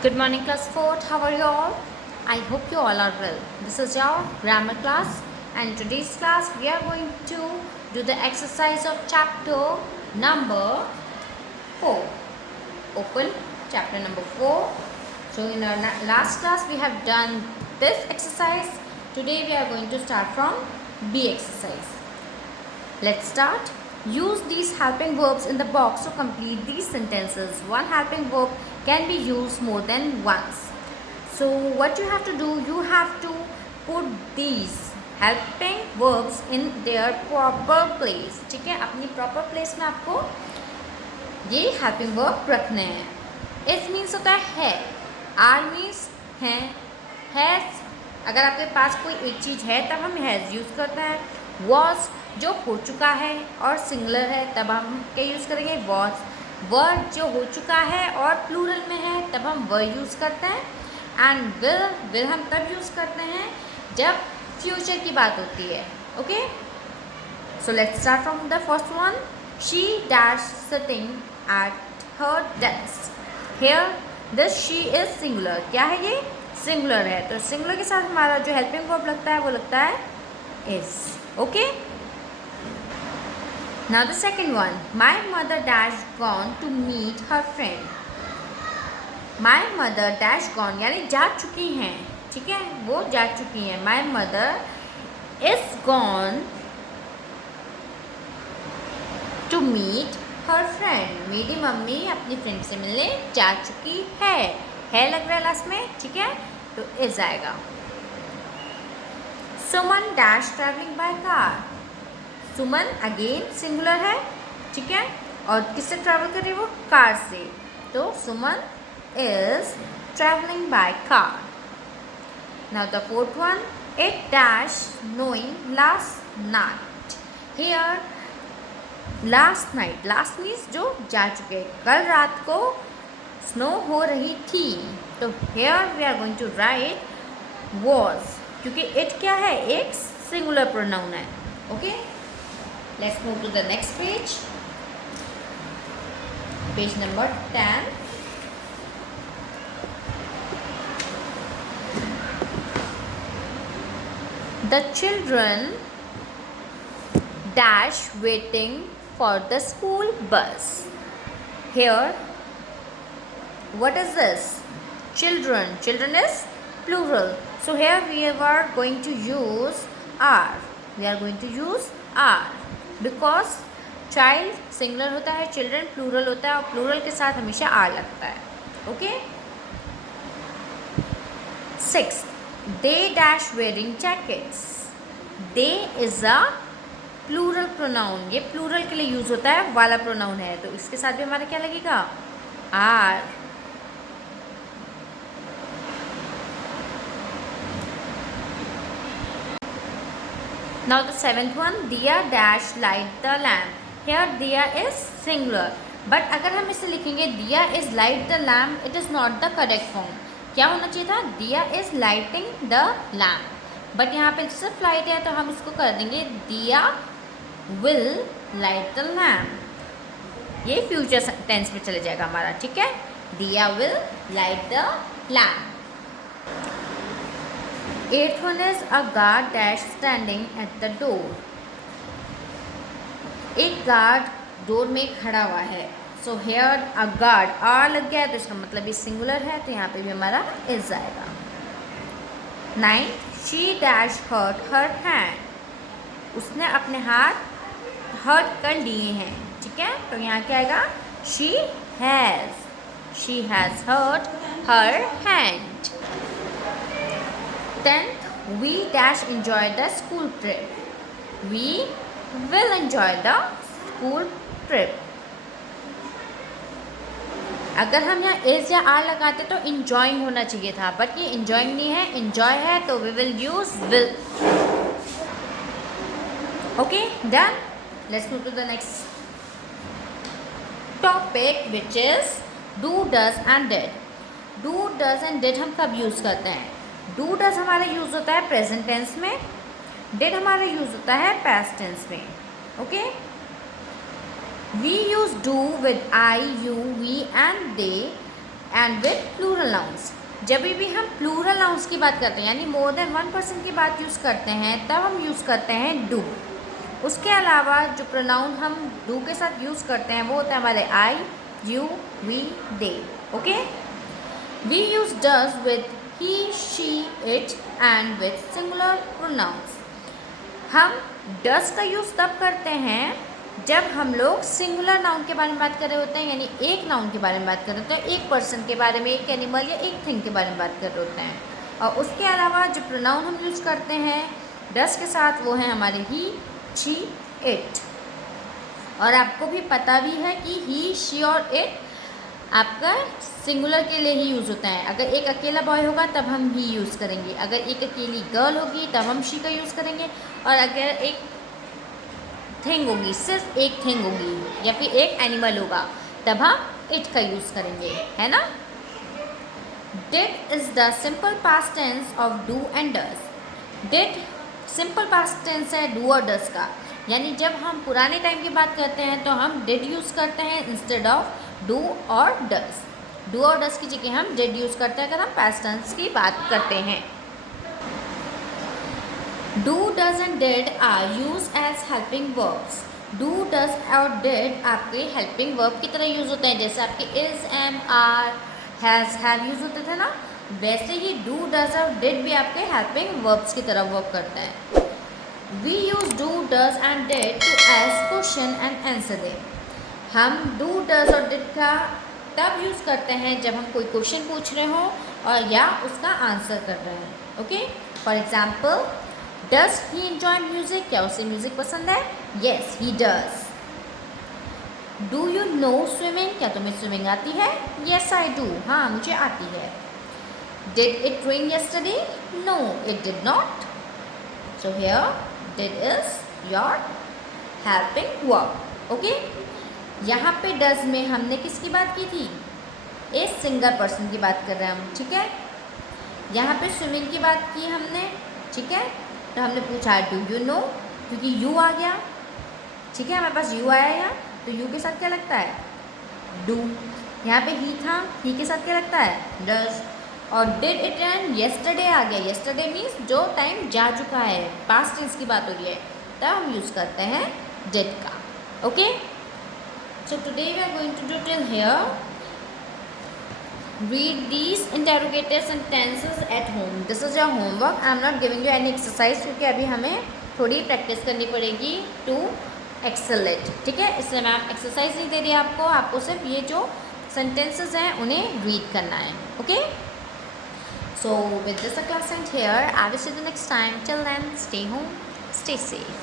Good morning, class 4. How are you all? I hope you all are well. This is your grammar class, and in today's class we are going to do the exercise of chapter number 4. Open chapter number 4. So, in our last class we have done this exercise. Today we are going to start from B exercise. Let's start. Use these helping verbs in the box to complete these sentences. One helping verb can be used more than once. So what you have to do, you have to put these helping verbs in their proper place. ठीक है, अपनी proper place में आपको ये helping verb रखने हैं. Is means होता है, are means है, has अगर आपके पास कोई एक चीज़ है तब हम has यूज़ करते हैं. Was जो हो चुका है और सिंगुलर है तब हम क्या यूज़ करेंगे, was. वर्ड जो हो चुका है और प्लूरल में है तब हम वर यूज़ करते हैं. एंड विल हम तब यूज़ करते हैं जब फ्यूचर की बात होती है. Okay, so let's start from the first one. She dash sitting at her desk. Here this she is singular. क्या है ये, सिंगुलर है, तो सिंगुलर के साथ हमारा जो हेल्पिंग वर्ब लगता है वो लगता है is. Okay, now the second one. My mother dash gone to meet her friend. My mother dash gone यानी जा चुकी हैं. ठीक है, वो जा चुकी हैं. My mother is gone to meet her friend. मेरी मम्मी अपनी फ्रेंड से मिलने जा चुकी है लग रहा है लास्ट में. ठीक है, तो इज आएगा. Suman dash travelling by car. Suman again singular है. ठीक है, और किससे ट्रैवल कर रही है वो, कार से. तो Suman is travelling by car. Now the fourth one. It dash knowing last night. Here last night, last means जो जा चुके, कल रात को स्नो हो रही थी. तो here we are going to write was, क्योंकि इट क्या है, एक सिंगुलर प्रोनाउन है. Okay, let's move to the next page. Page number 10. The children dash waiting for the school bus. Here what is this, children. Children is plural, so here we are going to use are. We are going to use are because child singular होता है, children plural होता है, और plural के साथ हमेशा are लगता है. Okay, 6. They dash wearing jackets. They is a plural pronoun. ये प्लूरल के लिए यूज होता है वाला प्रोनाउन है, तो इसके साथ भी हमारा क्या लगेगा, are. Now the seventh one. Diya dash light the lamp. Here Diya is singular, but अगर हम इसे लिखेंगे Diya is light the lamp, it is not the correct form. क्या होना चाहिए था, Diya is lighting the lamp, but यहाँ पे सिर्फ light है तो हम इसको कर देंगे Diya will light the lamp. ये फ्यूचर टेंस में चले जाएगा हमारा. ठीक है, Diya will light the lamp. 8th one is a guard dash standing at the door. एक गार्ड डोर में खड़ा हुआ है. So here a guard, are लग गया है तो इसका मतलब ये सिंगुलर है, तो यहाँ पे भी हमारा इज आएगा. 9th. She dash hurt her hand. उसने अपने हाथ हर्ट कर लिए हैं. ठीक है, तो यहाँ क्या आएगा, she has hurt her hand. 10th. We dash enjoy the school trip. We will enjoy the school trip. अगर हम यहाँ इज या आर लगाते तो enjoying होना चाहिए था, बट ये enjoying नहीं है, enjoy है, तो we will use will. Okay, done. Let's move to the next topic, which is do, does and did. Do, does and did हम कब यूज़ करते हैं. डू डज हमारा यूज़ होता है प्रेजेंट टेंस में, डिड हमारा यूज़ होता है पास्ट टेंस में. Okay, we use do with I, you, we and they and with plural nouns. जब भी हम प्लूरल नाउन्स की बात करते हैं यानी मोर देन वन पर्सन की बात यूज़ करते हैं तब हम यूज़ करते हैं डू। उसके अलावा जो प्रोनाउन हम डू के साथ यूज़ करते हैं वो होता है हमारे I, you, we, they. Okay, we use does with he, she, it and with singular pronouns. हम डज का यूज़ तब करते हैं जब हम लोग सिंगुलर नाउन के बारे में बात कर रहे होते हैं, यानी एक नाउन के बारे में बात कर रहे होते हैं, एक पर्सन के बारे में, एक एनिमल या एक थिंग के बारे में बात कर रहे होते हैं। और उसके अलावा जो प्रोनाउन हम यूज़ करते हैं डज के साथ वो है हमारे ही, शी, इट। और आपको भी पता भी है कि ही, शी और इट आपका सिंगुलर के लिए ही यूज़ होता है। अगर एक अकेला बॉय होगा तब हम ही यूज़ करेंगे, अगर एक अकेली गर्ल होगी तब हम शी का यूज़ करेंगे, और अगर एक थिंग होगी, सिर्फ एक थिंग होगी या फिर एक एनिमल होगा तब हम इट का यूज़ करेंगे, है ना। Did is the simple past tense of do and does. Did simple past tense है डू और डज का, यानी जब हम पुराने टाइम की बात करते हैं तो हम डिड यूज़ करते हैं इंस्टेड ऑफ डू और डज। डू और डज की जगह हम डिड यूज़ करते हैं अगर हम पास्ट टेंस की बात करते हैं। Do, does and did are use as helping verbs. Do, does और डिड आपके हेल्पिंग वर्ब की तरह यूज़ होते हैं, जैसे आपके is, am, are, has, have use होते थे ना, वैसे ही डू, डज और डिड भी आपके हेल्पिंग वर्ब्स की तरह वर्क करते हैं। We use do, does and did to ask question and answer them. हम डू, डज और डिड का तब यूज़ करते हैं जब हम कोई क्वेश्चन पूछ रहे हों और या उसका आंसर कर रहे हैं। Okay, for example, does he enjoy music, क्या उसे म्यूजिक पसंद है? Yes, he does. Do you know swimming, क्या तुम्हें स्विमिंग आती है? येस आई डू, हाँ मुझे आती है। Did it rain yesterday? No it did not. So here did is your helping verb. Okay, यहाँ पे डज में हमने किसकी बात की थी? एक सिंगल पर्सन की बात कर रहे हैं हम, ठीक है। यहाँ पे स्विमिंग की बात की हमने, ठीक है, तो हमने पूछा डू यू नो, क्योंकि यू आ गया, ठीक है, हमारे पास यू आया यहाँ, तो यू के साथ क्या लगता है? डू। यहाँ पे ही था, ही के साथ क्या लगता है? डज। और डिड इट रन येस्टरडे आ गया, येस्टरडे मीन्स जो टाइम जा चुका है, पास्ट टेंस की बात हो रही है, तब हम यूज़ करते हैं डिड का। Okay, so today we are going to do till here. Read these interrogative sentences at home. This is your homework. I am not giving you any exercise क्योंकि अभी हमें थोड़ी प्रैक्टिस करनी पड़ेगी to excel it, ठीक है। इसलिए ma'am exercise नहीं दे रही आपको सिर्फ ये जो sentences हैं उन्हें read करना है। Okay, so with this the class end here. I will see you the next time. Till then, stay home, stay safe.